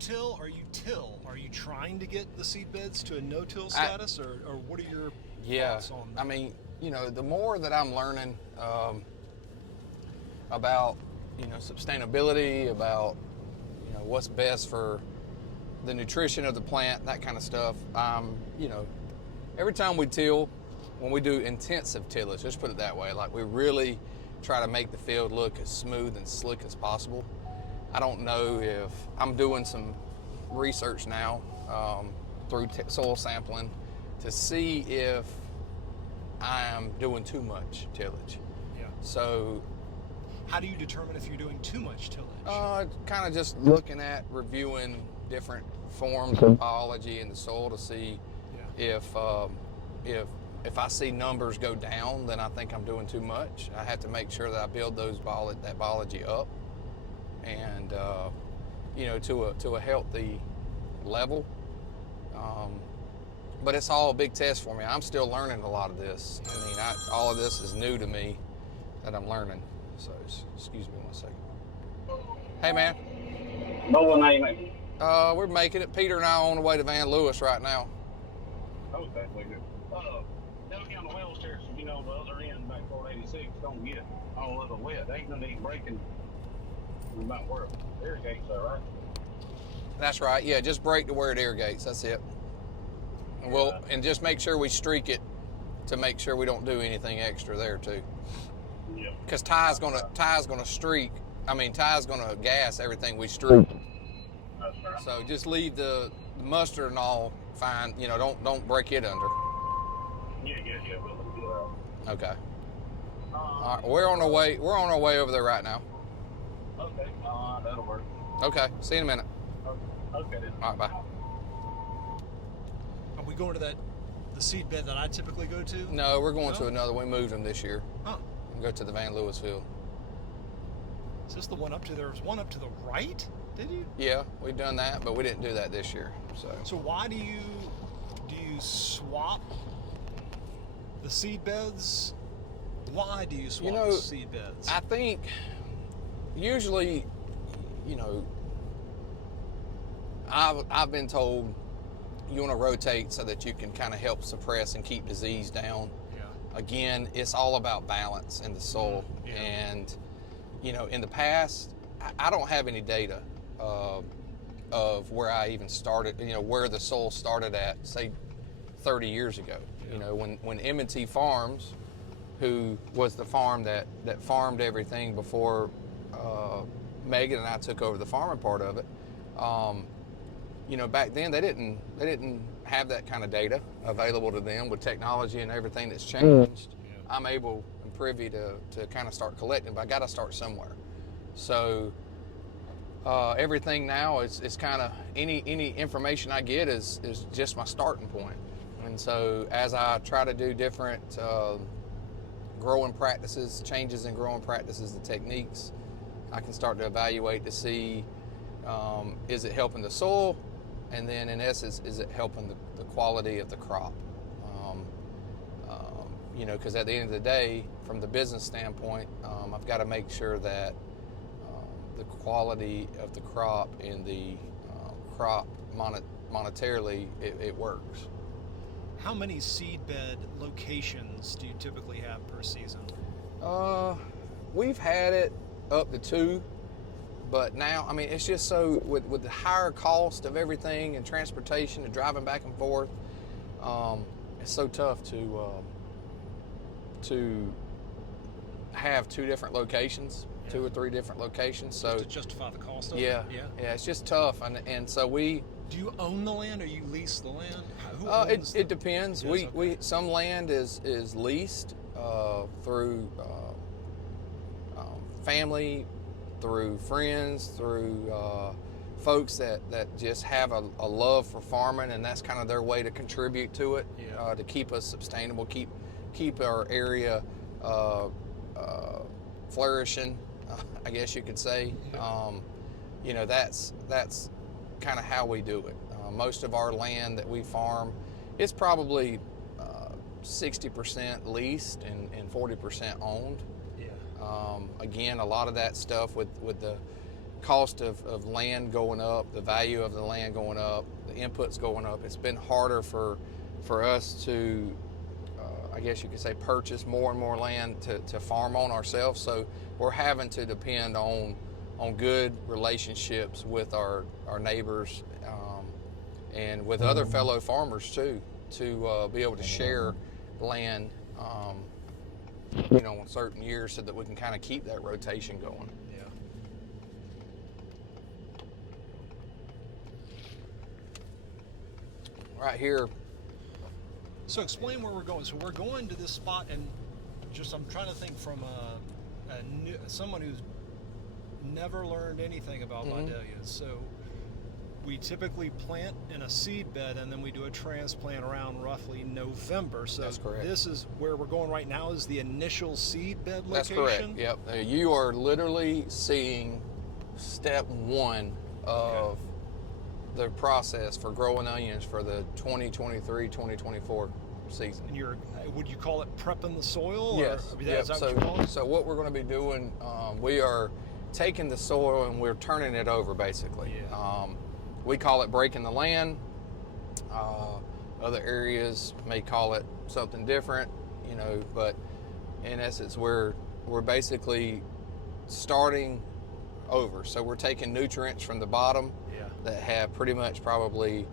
no-till? Are you till? Are you trying to get the seed beds to a no-till status, or what are your thoughts on that? I mean, the more that I'm learning about, sustainability, about, what's best for the nutrition of the plant, that kind of stuff. Every time we till, when we do intensive tillage, let's put it that way, like we really try to make the field look as smooth and slick as possible. I don't know if I'm doing some research now through soil sampling to see if I'm doing too much tillage. Yeah. So, how do you determine if you're doing too much tillage? Kind of just looking at reviewing different forms of biology in the soil to see if I see numbers go down, then I think I'm doing too much. I have to make sure that I build that biology up, and to a healthy level. But it's all a big test for me. I'm still learning a lot of this. I mean, all of this is new to me that I'm learning. So, excuse me 1 second. Hey, man. What name? We're making it. Peter and I are on the way to Van Lewis right now. Okay, we good. Down here on the well stairs, the other end back 486, don't get all of it wet. They ain't no need breaking about where it irrigates that, right? That's right. Yeah, just break to where it irrigates. That's it. And and just make sure we streak it to make sure we don't do anything extra there too. Yeah. Because Ty's gonna streak. I mean, Ty's gonna gas everything we streak. That's right. So just leave the mustard and all fine. Don't break it under. Yeah. We'll do that. Okay. All right, we're on our way. We're on our way over there right now. Okay. That'll work. Okay. See you in a minute. Okay. Then. All right. Bye. Are we going to the seed bed that I typically go to? No, we're going to another. We moved them this year. Huh. We'll go to the Van Lewis field. Is this the one up to there? Was one up to the right? Did you? Yeah, we've done that, but we didn't do that this year. So why do you swap the seed beds? Why do you swap the seed beds? I think usually, I've been told you want to rotate so that you can kind of help suppress and keep disease down. Yeah. Again, it's all about balance in the soil. Yeah. And, in the past, I don't have any data of where I even started, where the soil started at, say, 30 years ago. Yeah. When M&T Farms, who was the farm that farmed everything before Megan and I took over the farming part of it, back then they didn't have that kind of data available to them. With technology and everything that's changed, I'm able and privy to kind of start collecting, but I got to start somewhere. So everything now is kind of any information I get is just my starting point. And so as I try to do different growing practices, changes in growing practices and techniques, I can start to evaluate to see is it helping the soil, and then in essence, is it helping the quality of the crop? Because at the end of the day, from the business standpoint, I've got to make sure that the quality of the crop and the crop monetarily, it works. How many seed bed locations do you typically have per season? We've had it up to 2, but now, I mean, it's just so, with the higher cost of everything and transportation and driving back and forth, it's so tough to have 2 different locations, 2 or 3 different locations. So just to justify the cost of it? Yeah, it's just tough, and so we. Do you own the land or you lease the land? It depends. We some land is leased through family, through friends, through folks that just have a love for farming, and that's kind of their way to contribute to it, to keep us sustainable, keep our area flourishing, I guess you could say. That's kind of how we do it. Most of our land that we farm, it's probably 60% leased and 40% owned. Yeah. Again, a lot of that stuff with the cost of land going up, the value of the land going up, the inputs going up, it's been harder for us to, I guess you could say, purchase more and more land to farm on ourselves. So we're having to depend on good relationships with our neighbors and with other fellow farmers too, to be able to share land, you know, in certain years, so that we can kind of keep that rotation going. Yeah. Right here. So explain where we're going. So we're going to this spot, and just I'm trying to think from someone who's never learned anything about Vidalias. So we typically plant in a seed bed, and then we do a transplant around roughly November. So That's correct. This is where we're going right now, is the initial seed bed location? That's correct, yep. You are literally seeing step one of the process for growing onions for the 2023-2024 season. And would you call it prepping the soil? Yes. Or, is that what you're calling it? So what we're going to be doing, we are taking the soil and we're turning it over, basically. Yeah. We call it breaking the land. Other areas may call it something different, you know, but in essence, we're basically starting over. So we're taking nutrients from the bottom that have pretty much probably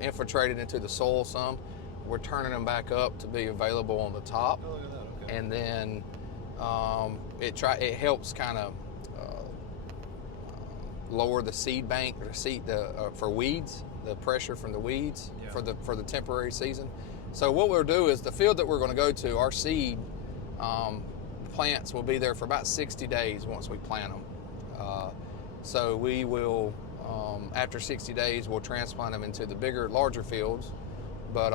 infiltrated into the soil some. We're turning them back up to be available on the top. Oh, look at that. Okay. And then it helps kind of lower the seed bank or for weeds, the pressure from the weeds for the temporary season. So what we'll do is the field that we're going to go to, our seed plants will be there for about 60 days once we plant them. So we will, after 60 days, we'll transplant them into the bigger, larger fields. But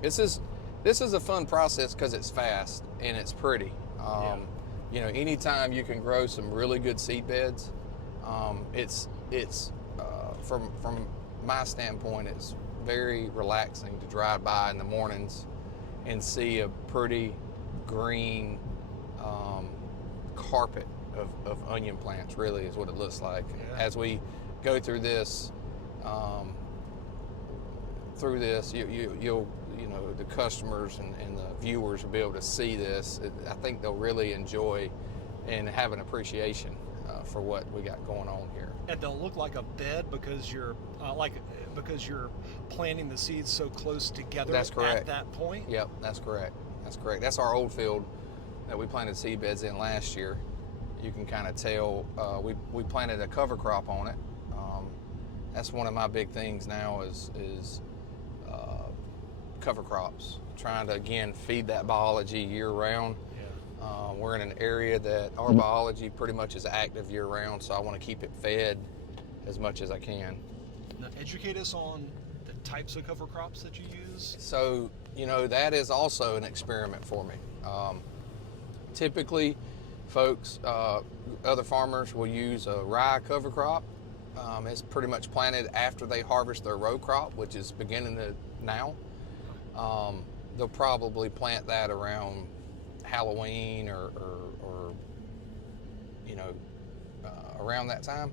this is a fun process because it's fast and it's pretty. You know, anytime you can grow some really good seed beds, it's from my standpoint, it's very relaxing to drive by in the mornings and see a pretty green carpet of onion plants. Really is what it looks like. As we go through this, you'll know, the customers and the viewers will be able to see this. I think they'll really enjoy and have an appreciation for what we got going on here. And they'll look like a bed because you're planting the seeds so close together. That's correct. At that point. Yep, that's correct. That's correct. That's our old field that we planted seed beds in last year. You can kind of tell we planted a cover crop on it. That's one of my big things now is cover crops. Trying to again feed that biology year round. We're in an area that our biology pretty much is active year round, so I want to keep it fed as much as I can. Now, educate us on the types of cover crops that you use. So, you know, that is also an experiment for me. Typically, folks, other farmers will use a rye cover crop. It's pretty much planted after they harvest their row crop, which is beginning now. They'll probably plant that around Halloween or you know, around that time.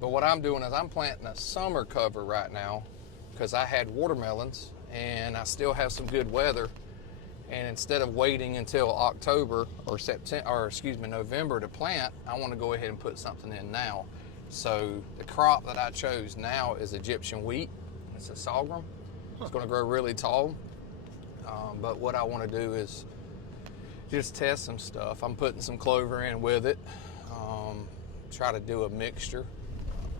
But what I'm doing is I'm planting a summer cover right now because I had watermelons and I still have some good weather. And instead of waiting until October or November to plant, I want to go ahead and put something in now. So the crop that I chose now is Egyptian wheat. It's a sorghum. It's going to grow really tall. But what I want to do is just test some stuff. I'm putting some clover in with it. Try to do a mixture.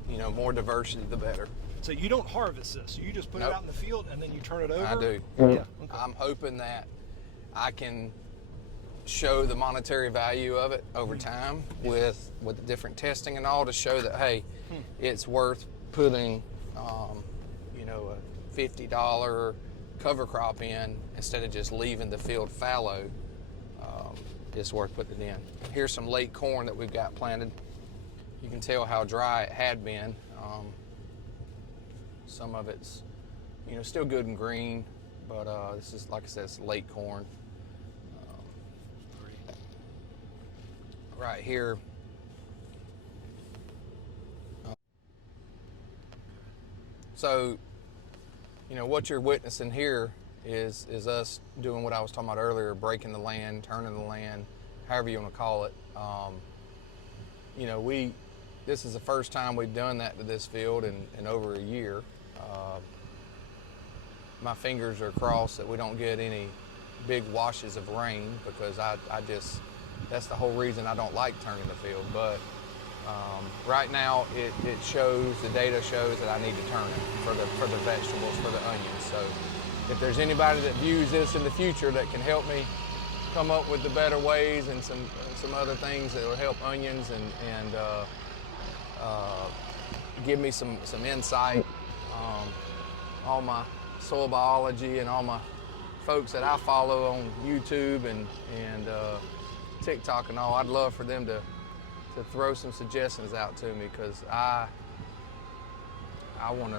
You know, more diversity, the better. So you don't harvest this. You just put it out in the field and then you turn it over? I do. Yeah. Okay. I'm hoping that I can show the monetary value of it over time with the different testing and all to show that, hey, it's worth putting, you know, a $50 cover crop in instead of just leaving the field fallow. It's worth putting it in. Here's some late corn that we've got planted. You can tell how dry it had been. Some of it's, you know, still good and green, but this is, like I said, it's late corn. Right here, So, what you're witnessing here is us doing what I was talking about earlier, breaking the land, turning the land, however you want to call it. This is the first time we've done that to this field in over a year. My fingers are crossed that we don't get any big washes of rain, because that's the whole reason I don't like turning the field. But right now it shows, the data shows that I need to turn it for the vegetables, for the onions. So if there's anybody that views this in the future that can help me come up with the better ways and some other things that will help onions and give me some insight, all my soil biology and all my folks that I follow on YouTube and TikTok and all, I'd love for them to throw some suggestions out to me, because I want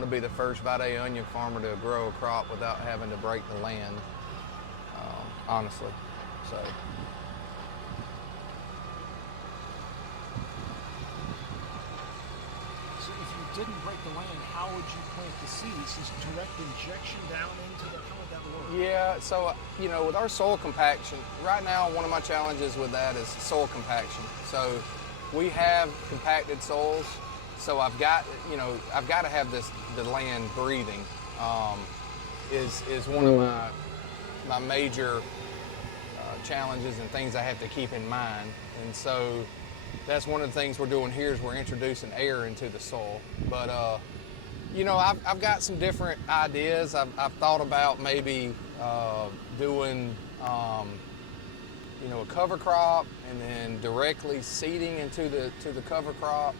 to be the first Vidalia onion farmer to grow a crop without having to break the land, honestly. So. So if you didn't break the land, how would you plant the seeds? Is direct injection down into the, how would that work? Yeah, so with our soil compaction, right now one of my challenges with that is soil compaction. So we have compacted soils, so I've got to have the land breathing. Is one of my major challenges and things I have to keep in mind. And so that's one of the things we're doing here, is we're introducing air into the soil. But I've got some different ideas. I've thought about maybe doing a cover crop and then directly seeding into the cover crop.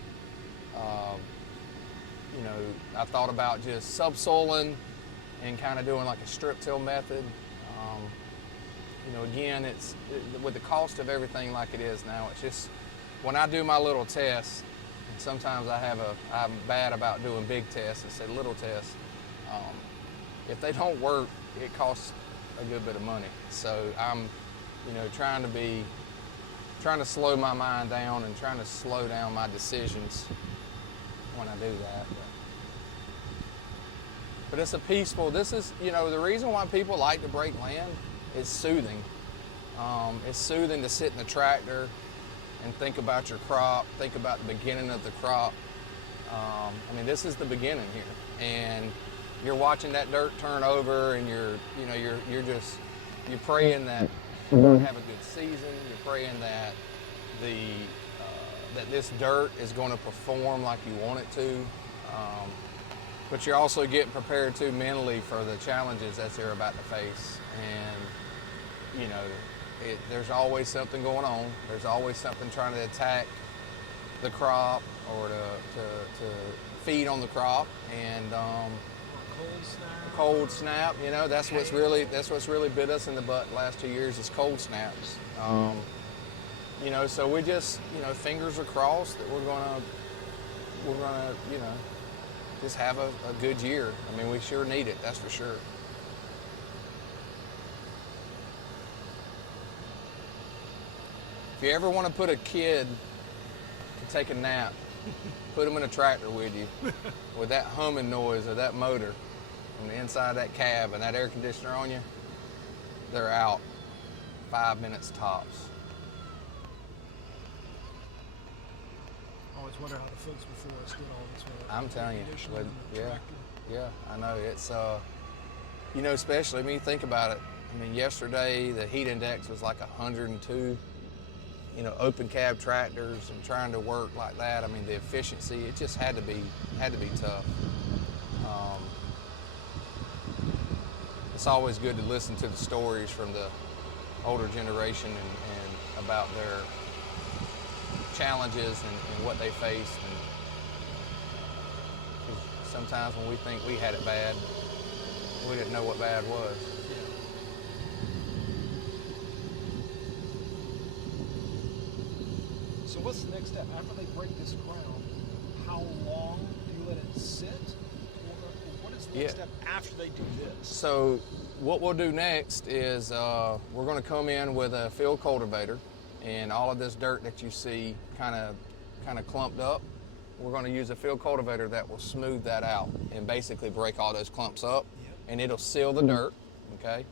I thought about just subsoiling and kind of doing like a strip till method. Again, it's with the cost of everything like it is now, it's just, when I do my little tests, and sometimes I'm bad about doing big tests instead of little tests. If they don't work, it costs a good bit of money. So I'm, trying to slow my mind down and trying to slow down my decisions when I do that. But it's a peaceful, this is, the reason why people like to break land is soothing. It's soothing to sit in the tractor and think about your crop, think about the beginning of the crop. This is the beginning here, and you're watching that dirt turn over, and you're praying that you're going to have a good season. You're praying that that this dirt is going to perform like you want it to. But you're also getting prepared too mentally for the challenges that they're about to face. And there's always something going on. There's always something trying to attack the crop or to feed on the crop. And cold snap. That's what's really bit us in the butt the last 2 years is cold snaps. So we just fingers are crossed that we're gonna just have a good year. We sure need it, that's for sure. If you ever want to put a kid to take a nap, put them in a tractor with you, with that humming noise of that motor on the inside of that cab and that air conditioner on you, they're out 5 minutes tops. I always wonder how the folks before us did all this. I'm telling you, yeah, I know. It's, especially, think about it. Yesterday the heat index was like 102. Open cab tractors and trying to work like that. The efficiency, it just had to be tough. It's always good to listen to the stories from the older generation and about their challenges and what they faced. And sometimes when we think we had it bad, we didn't know what bad was. So what's the next step? After they break this ground, how long do you let it sit? Or what is the next step after they do this? So what we'll do next is we're going to come in with a field cultivator, and all of this dirt that you see kind of clumped up, we're going to use a field cultivator that will smooth that out and basically break all those clumps up, and it'll seal the dirt, okay?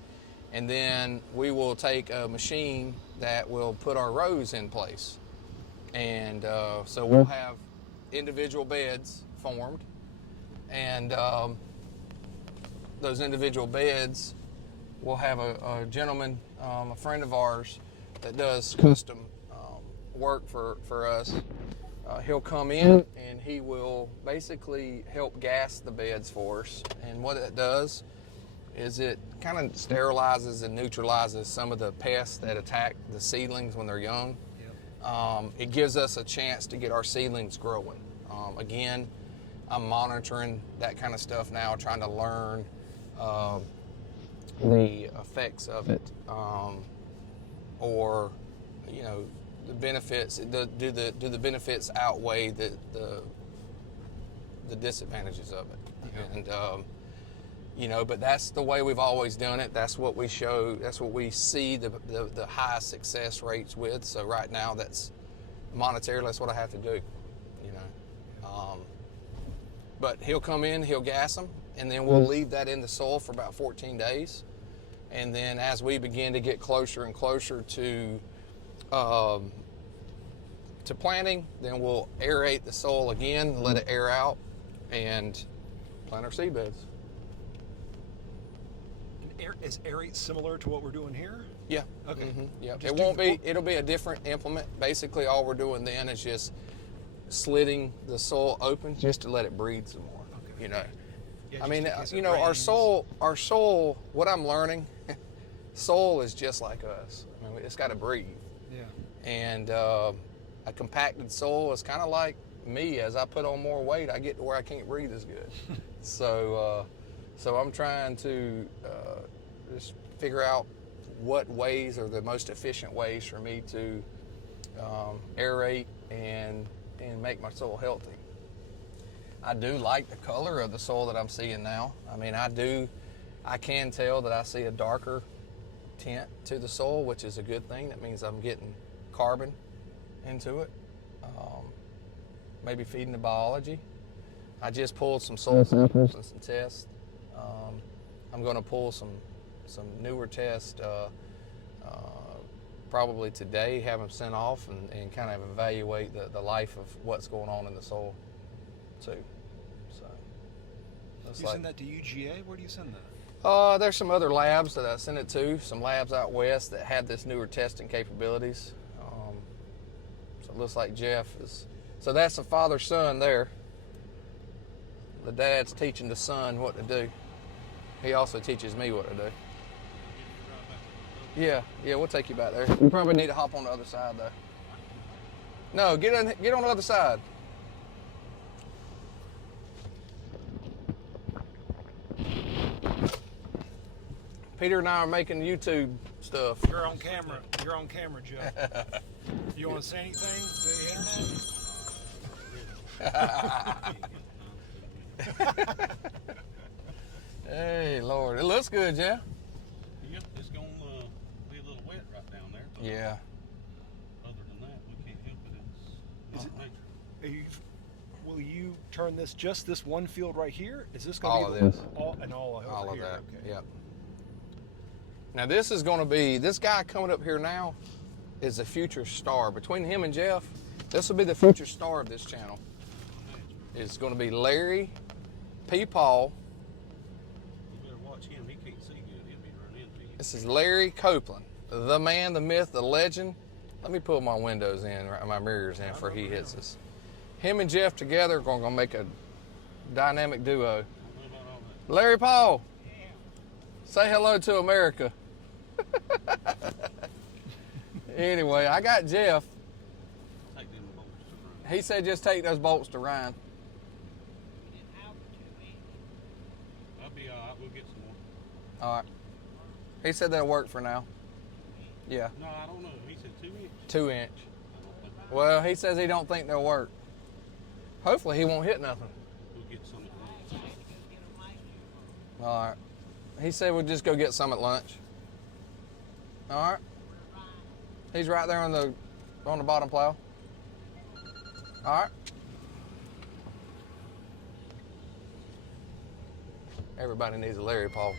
And then we will take a machine that will put our rows in place. And so we'll have individual beds formed, and those individual beds will have a gentleman, a friend of ours that does custom work for us. He'll come in and he will basically help gas the beds for us. And what it does is it kind of sterilizes and neutralizes some of the pests that attack the seedlings when they're young. It gives us a chance to get our seedlings growing. Again, I'm monitoring that kind of stuff now, trying to learn the effects of it, or the benefits. Do the benefits outweigh the disadvantages of it? And but that's the way we've always done it. That's what we show. That's what we see the highest success rates with. So right now, that's monetarily, that's what I have to do. But he'll come in, he'll gas them, and then we'll leave that in the soil for about 14 days. And then as we begin to get closer and closer to planting, then we'll aerate the soil again, let it air out, and plant our seed beds. Is aerate similar to what we're doing here? Yeah. Okay. Mm-hmm. Yeah. It won't be. It'll be a different implement. Basically, all we're doing then is just slitting the soil open just to let it breathe some more. Okay. Yeah, I mean, our soil. What I'm learning, soil is just like us. I mean, it's got to breathe. Yeah. And a compacted soil is kind of like me. As I put on more weight, I get to where I can't breathe as good. So I'm trying to just figure out what ways are the most efficient ways for me to aerate and make my soil healthy. I do like the color of the soil that I'm seeing now. I mean, I can tell that I see a darker tint to the soil, which is a good thing. That means I'm getting carbon into it. Maybe feeding the biology. I just pulled some soil samples and some tests. I'm going to pull some newer tests probably today, have them sent off, and kind of evaluate the life of what's going on in the soil too. So you send that to UGA? Where do you send that? There's some other labs that I send it to, some labs out west that have this newer testing capabilities. So it looks like Jeff is, so that's the father-son there. The dad's teaching the son what to do. He also teaches me what to do. Yeah, we'll take you back there. You probably need to hop on the other side though. No, get on the other side. Peter and I are making YouTube stuff. You're on camera. You're on camera, Jeff. You want to say anything to the internet? Hey, Lord. It looks good, Jeff. Yep, it's going to be a little wet right down there. Yeah. Other than that, we can't help it. It's not nature. Will you turn just this one field right here? Is this going All to of be this. all of That. Okay. Yep. Now this is going to be, this guy coming up here now is the future star. Between him and Jeff, this will be the future star of this channel. It's going to be Larry P. Paul. You better watch him. He can't see good. He'll be running into you. This is Larry Copeland, the man, the myth, the legend. Let me pull my windows in, my mirrors in before he hits us. Him and Jeff together are going to make a dynamic duo. I don't know about all that. Larry Paul, say hello to America. Anyway, I got Jeff. Take them bolts to run. He said just take those bolts to Ryan. I'll be all right. We'll get some more. All right. He said that'll work for now. Yeah, No, I don't know. He said 2 inch. 2 inch. I don't think Well, he says he don't think they'll work. Hopefully he won't hit nothing. we'll get some at lunch. All right. He said we'll just go get some at lunch. All right. He's right there on the bottom plow. All right. Everybody needs a Larry Paul.